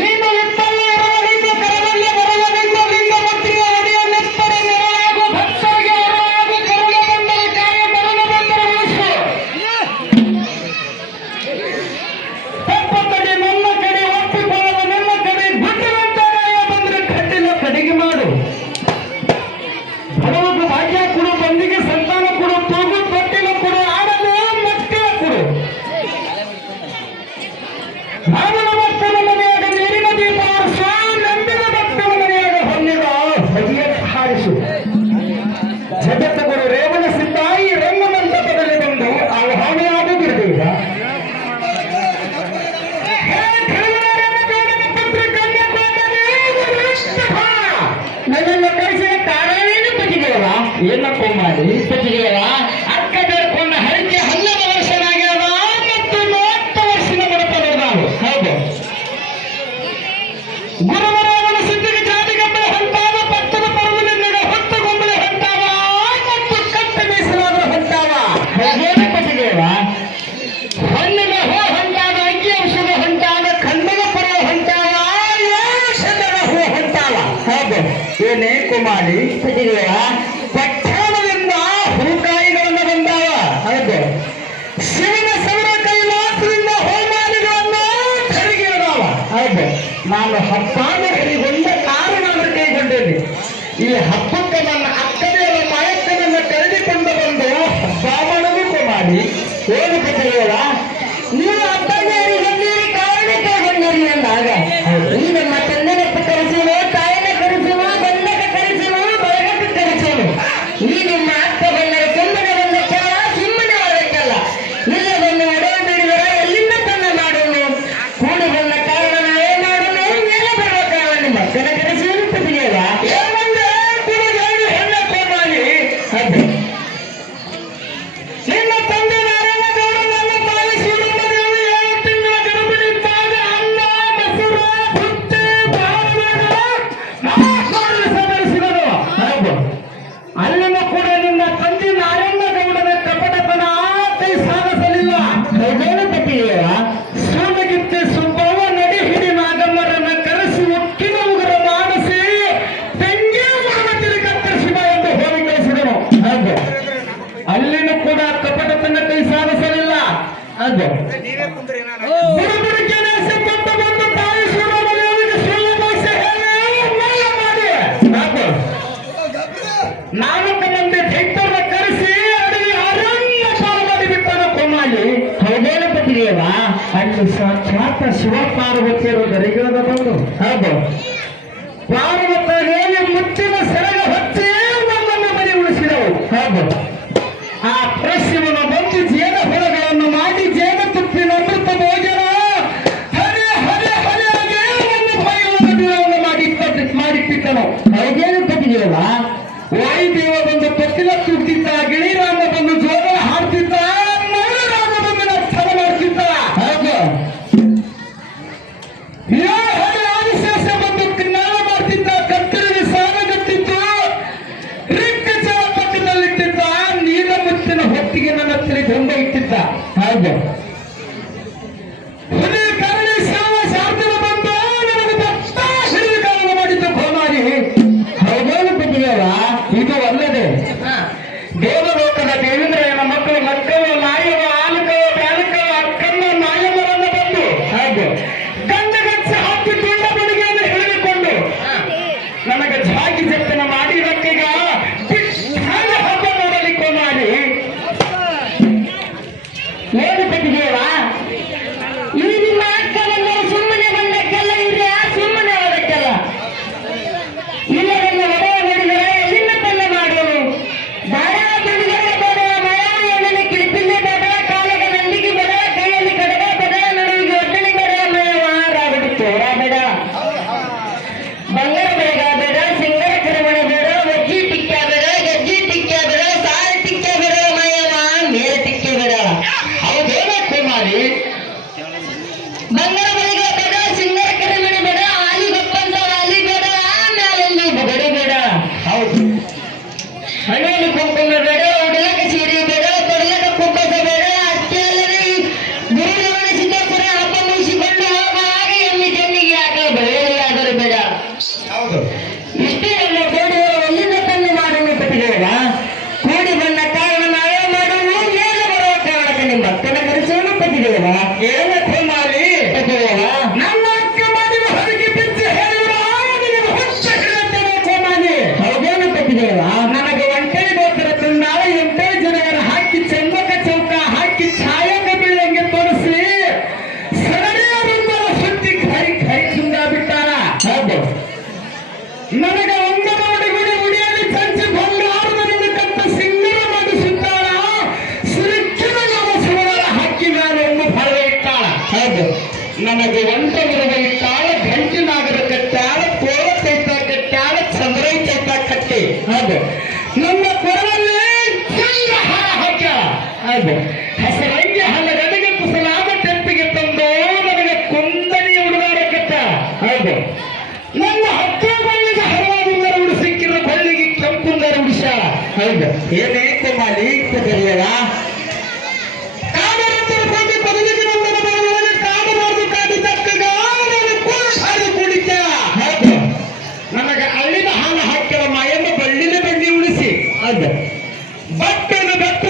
ನೀನು ಇತ್ತಲ್ಲಿ ಇರುವ ರೀತಿ ಕರದಲ್ಲಿ ಬರುವ ನಿನ್ನ ಲಿಂಗ ಪತ್ರಿಯ ಅಡಿಯ ನೆತ್ತರೆ ನೆರವಾಗು ಭಕ್ತರಿಗೆ ಹೊರವಾಗಿ ಕರುಣ ಬಂದರೆ ಕಾರ್ಯ ಕರುಣ ಬಂದರೆ ಉಳಿಸು ತಪ್ಪು ಕಡೆ ನನ್ನ ಕಡೆ ಒಪ್ಪಿಕೊಳ್ಳಲು ನಿಮ್ಮ ಕಡೆ ಗುಡ್ಡಿನಂತೆ ಬಂದರೆ ಕಟ್ಟಿನ ಕಡೆಗೆ ಮಾಡು ಬಡವರಿಗೆ ಭಾಗ್ಯ ಕೊಡು ಬಂದಿಗೆ ಸಂತಾನ ಕೊಡು ತೂಗು ತೊಟ್ಟಿನ ಕೊಡು ಆಡಲು ಮಕ್ಕಳ ಕೊಡು ಮಾನವ ಭಕ್ತನ ಮನೆಯಾಗ ನೀರಿನ ದೀಪ ಆರಿಸು ನಂಬಿದ ಭಕ್ತನ ಮನೆಯಾಗ ಹೊನ್ನಿದ ಹೊಗೆಯ ಹಾರಿಸು ಜಗತ್ತಗುರು ರೇವಣ ಸಿದ್ಧಾಯಿ ರಂಗ ಮಂಟಪದಲ್ಲಿ ಬಂದು ಆಹ್ವಾನಿಯಾಗುತ್ತಿರಬೇಕ ನನ್ನನ್ನು ಕಳಿಸಿದ ಕಾರಣವೇನು ಪತಿದೇವ ಏನಪ್ಪ ಮಾಡಿ ಪತಿದೇವ ಅಕ್ಕ ಬೇಡ್ಕೊಂಡ ಹರಿಕೆ 11 ವರ್ಷನಾಗ್ಯಾವ ಮತ್ತು 30 ವರ್ಷದ ಬಡತನದಾವು ಹೌದು ಗುರುವರಾವಣ ಸಿದ್ಧಿಗೆ ಜಾತಿಗಬ್ಬಳ ಹೊಂಟಾವ ಪಟ್ಟದ ಪರ್ವಲಿಂಗದ ಹೊತ್ತು ಗೊಂಬಳೆ ಹೊಂಟಾವ ಮತ್ತು ಕಟ್ಟ ಮೀಸಲಾದ ಹೊಂಟಾವ ಹೇಗೆ ಪತಿದೇವ ಹಣ್ಣಿನ ಹೂ ಹೊಂಟಾವ ಅಕ್ಕಿ ಔಷಧ ಹೊಂಟಾವ ಕಣ್ಣಿನ ಪರ್ವ ಹೊಂಟಾವ ಔಷಧದ ಹೂ ಹೊಂಟಾವ ಹೌದು ಏನೇ ಕುಮಾರಿ ಪತಿದೇವ ಪಟ್ಟಣದಿಂದ ಹೂಕಾಯಿಗಳನ್ನು ಬಂದಾವ ಹೌದು ಶಿವನ ಸೌರ ಕೈಲಾಸದಿಂದ ಹೋಮಾಲಿಗಳನ್ನು ಕೈಗಿರದಾವ ಹೌದು ನಾನು ಹಬ್ಬಾನ ಕೈಗೊಂಡ ಕಾರಣ ಕೈಗೊಂಡೇನೆ ಈ ಹಬ್ಬಕ್ಕೆ ನನ್ನ ಅಕ್ಕದೇವ ಮಾಯಕ್ಕನನ್ನು ಕರೆದುಕೊಂಡು ಬಂದು ಹಬ್ಬ ಮಾಡಬೇಕು ಮಾಡಿ ಏನು ಕಥೆಯಲ್ಲ ನೀವು ಹಬ್ಬಗಾರಿ ಹೊಂದಿರಿ ಕಾರಣ ಕೈಗೊಂಡಿರಿ ಅಂದಾಗ ಈ ನಮ್ಮ ತಂದೆನ ಕರೆಸುವ ತಾಯಿನ ಕರೆಸುವ ಬಂದಕ ಕರೆಸುವ ಬಳಗಕ್ಕೆ ಕರೆಸುವ ಈ ನಿಮ್ಮ ಅಕ್ಕ ಬಂದರೆ ಸುಮ್ಮನೆ ಬಂದಕ್ಕಲ್ಲ ಸುಮ್ಮನೆ ಹೋದಕ್ಕಲ್ಲ ಇಲ್ಲ ಬಂದು ಒಡೆಯ ಬಿಡಿದರ ಎಲ್ಲಿಂದ ತನ್ನ ಮಾಡೋನು ಕೂಡಿ ಬಂದ ಕಾರಣ ನಾವೇ ಮಾಡೋನು ಮೇಲೆ ಬರುವ ಕಾರಣ ನಿಮ್ಮ ಅಕ್ಕನ ಕರೆಸುವುದು ಪತಿಗೆಯಲ್ಲ ಹೆಣ್ಣಕ್ಕೆ ಮಾಡಿ ಅದು ನಿನ್ನ ತಂದೆ ನಾರಾಯಣಗೌಡ ನನ್ನ ತಾಯಿ ಸೂರಮ್ಮದೇವಿ 7 ತಿಂಗಳ ಗರ್ಭಿಣಿದ್ದಾಗ ಅನ್ನ ಮೊಸರು ಬುತ್ತಿ ಸದರಿಸಿದರು ಹೌದು ಅಲ್ಲಿನೂ ಕೂಡ ನಿನ್ನ ತಂದೆ ನಾರಾಯಣಗೌಡನ ಕಪಟತನ ಕೈ ಸಾಧಿಸಲಿಲ್ಲ ಹೌದೇನು ಪತಿಯೇವ ಸೂಲಗಿತ್ತಿ ಸುಬ್ಬವ್ವ ನಡಿ ಹಿಡಿ ನಾಗಮ್ಮರನ್ನ ಕರೆಸಿ ಉಕ್ಕಿನ ಉಗುರ ಮಾಡಿಸಿ ತೆಂಗಿನ ಮರದಲ್ಲಿ ಕತ್ತರಿಸಿ ಬಾ ಎಂದು ಹೋಗಿ ಕಳಿಸಿದನು ಹೌದು ಅಲ್ಲಿನೂ ಕೂಡ ಕಪಟತನ ಕೈ ಸಾಧಿಸಲಿಲ್ಲ ಅದು ಬುಡಬುಡಿಕೆನೆ ಸಿಕ್ಕಂತ ಬಂದು ತಾಯಿ ಸೂರಮ್ಮದೇವಿಗೆ ಸುಳ್ಳು ಭಾಷೆ ಹೇಳಿ ಮೋಸ ಮಾಡಿ ಹೌದು 4 ಮಂದಿ ದೈತ್ಯರನ್ನ ಕರೆಸಿ ಅಡವಿ ಅರಣ್ಯ ಪಾಲು ಮಾಡಿಬಿಟ್ಟನ ಕೊಮಾಲಿ ಹೌದೇನು ಪತಿದೇವ ಅಲ್ಲಿ ಸಾಕ್ಷಾತ್ ಶಿವ ಪಾರ್ವತಿಯರು ಗರಿಗಿರದ ಬಂದು ಹೌದು ಪಾರ್ವತ ಹೇಳಿ ಮುತ್ತಿನ ಸೆರಗ ಹಚ್ಚಿ ನಮ್ಮನ್ನು ಬರಿ ಉಳಿಸಿದವು ಹೌದು ಆ ಪ್ರಶ್ನೆಯನ್ನು ಬಂದು ಜೇನ ಹೊಳಗಳನ್ನು ಮಾಡಿ ಜೇನ ತುಪ್ಪಿನ ಅಮೃತ ಭೋಜನ ಹರೆ ಹರೆ ಹರೆಯಾಗಿ ಒಂದು ಬಾಯಿಗಳನ್ನು ಮಾಡಿಟ್ಟಿದ್ದನು ಹೌದೇನು ಪತಿದೇವ ವಾಯುದೇವ ಬಂದು ತೊಟ್ಟಿಲ ತುಟ್ಟಿದ್ದ ಗಿಳಿರಾಮ ಬಂದು ಜೋರ ಹಾಡ್ತಿದ್ದ ಮೌನರಾಮ ಬಂದು ನರ್ತನ ಮಾಡ್ತಿದ್ದ ಹೌದು ಹರಿ ಆದಿಶೇಷ ಬಂದು ಕಿನ್ನಾಳ ಮಾಡ್ತಿದ್ದ ಕತ್ತರಿಗೆ ಸಾಲಗಟ್ಟಿದ್ದು ರಿಕ್ಕ ಜಲ ಪಕ್ಕದಲ್ಲಿಟ್ಟಿದ್ದ ನೀರ ಮುತ್ತಿನ ಹೊತ್ತಿಗೆ ನನ್ನ ಹತ್ತಿರ ಗಂಬ ಇಟ್ಟಿದ್ದ ಹೌದು ಹುಲಿ ಕರಡಿ ಸಾವ ಶಾರ್ದನ ಬಂದು ನನಗೆ ಭಕ್ತ ಹಿಡಿದು ಕಾಲ ಮಾಡಿದ್ದು ಕೋಮಾರಿ ಹೌದೇನು ಪತಿದೇವ ಇದು ಅಲ್ಲದೆ ದೇವಲೋಕದ ದೇವೇಂದ್ರನ ಮಕ್ಕಳು ಮಕ್ಕಳು ನಾಯವ ಆಲಕವ ಬ್ಯಾಲಕವ ಅಕ್ಕನ್ನ ನಾಯಮ್ಮರನ್ನು ಬಂದು ಹಾಗೆ ಗಂಡಗಚ್ಚ ಹಾಕಿ ತುಂಡ ಬಡಿಗೆಯನ್ನು ಹಿಡಿದುಕೊಂಡು ನನಗೆ ಜಾಗಿ ಜಪ್ಪನ ಮಾಡಿದಕ್ಕೀಗ ಹಬ್ಬ ನೋಡಲಿಕ್ಕೆ ಮಾಡಿ ಏನು ಪತಿದೇವ ಈ ನಿಮ್ಮ ಅಕ್ಕ ಬಂದರೆ ಸುಮ್ಮನೆ ಬಂದಕ್ಕೆಲ್ಲ ಇದ್ರೆ ಸುಮ್ಮನೆ ಹೋದಕ್ಕೆಲ್ಲ ಇಲ್ಲ ನನ್ನ ಒಡೆಯ ಮಾಡಿದರೆ ಎಲ್ಲಿಂದ ತನ್ನ ಮಾಡೋನು ದಾರ ಬಿಡುಗಡೆ ಬೇಡ ಮಯ ಎಣ್ಣೆ ಕಿಳಿಪಿಲ್ಲಿ ಬೇಡ ಕಾಲಗ ನಂದಿಗೆ ಬೇಡ ಕೈಯಲ್ಲಿ ಕಡಗ ಬೇಡ ನಡುವಿಗೆ ಒಡ್ಡಲಿ ಬೇಡ ಮಯವ ರಾಬಿಡು ತೋರ ಬೇಡ ಬಂಗಾರ ಬೇಗ ಬೇಡ ಸಿಂಗರ ಕರವಣ ಬೇಡ ಒಜ್ಜಿ ಟಿಕ್ಕ ಬೇಡ ಗಜ್ಜಿ ಟಿಕ್ಕ ಬೇಡ ಸಾರ ಟಿಕ್ಕ ಬೇಡ ಮಯವ ಮೇಲೆ ಟಿಕ್ಕ ಬೇಡ ಹೌದು ಭಕ್ತನ ಕರೆಸೋಣ ಪತಿದೇವ. ಏನಕ್ಕೆ ಮಾಲಿ ಪತಿದೇವ? ನನ್ನ ಅಕ್ಕ ಮಾಡಿ ಹೊರಗೆ ಬಿದ್ದು ಹೇಳಿದ್ರ ಹುಚ್ಚ ಹಿಡಿಯುತ್ತೇನೆ ಮಾಲಿ. ಹೌದೇನು ಪತಿದೇವ? ನನಗೆ ಒಂಟೆ ಗೋತ್ರ ತಿಂದಾಳ 8 ಜನರ ಹಾಕಿ ಚಂದಕ ಚೌಕ ಹಾಕಿ ಛಾಯಕ ಬೀಳಂಗೆ ತೋರಿಸಿ ಸರಣಿಯರಿಂದ ಸುದ್ದಿ ಕೈ ಕೈ ಚುಂದ ಬಿಟ್ಟಾರ. ಹೌದು, ನನಗೆ ಒಂದರ ಉಡಿಗುಡಿ ಉಡಿಯಲ್ಲಿ ಚಂಚಿ ಬಂಗಾರದಲ್ಲಿ ಕಟ್ಟ ಸಿಂಗರ ಮಾಡಿಸುತ್ತಾಳ. ಸಿಲುಕಿನ ನಮ್ಮ ಸುವರ್ಣ ಹಕ್ಕಿ ಮೇಲೆ ಒಂದು ಫಲ ಇಟ್ಟಾಳ. ಹೌದು, ನನಗೆ ಒಂದರ ಇಟ್ಟಾಳ, ಗಂಟಿನಾಗರ ಕಟ್ಟಾಳ, ಕೋಳ ಕೈತ ಕಟ್ಟಾಳ, ಚಂದ್ರೈತ ಕಟ್ಟಿ. ಹೌದು, ನನ್ನ ಕೊರಳಲ್ಲಿ ಚಂದ್ರಹಾರ ಹಾಕ್ಯಾಳ. ಹೌದು, ಹಸರಂಗಿ ಹಲಗಡೆಗೆ ಕುಸಲಾದ ತೆಪ್ಪಿಗೆ ತಂದು ನನಗೆ ಕುಂದನಿ ಉಡುಗಾರ ಕಟ್ಟ. ಹೌದು, ನನ್ನ ಹತ್ತಿರಗಳಿಗೆ ಹರವಾದಿಂದ ಉಡಿಸಿಕ್ಕಿರೋ ಬಳ್ಳಿಗೆ ಕೆಂಪುಂದರ ಉಡಿಸ್ಯಾಳ. ಹೌದು, ಏನೇ ಕುಮಾರಿ ಕರೆಯಲ್ಲ ಕಾಡರಂತರ ಹೋಗಿ ಬದಲಿಗೆ ನಂದನ ಬರವೊಳಗೆ ಕಾಡಬಾರ್ದು ಕಾಡಿ ತಕ್ಕಗ ಹಾಡಿ ಕುಡಿತ. ಹೌದು, ನನಗೆ ಅಳ್ಳಿನ ಹಾಲು ಹಾಕಿರ ಮಾಯಮ್ಮ ಬಳ್ಳಿನ ಬೆಳ್ಳಿ ಉಳಿಸಿ. ಹೌದು, ಬಟ್ಟೆನ ಬೆಟ್ಟ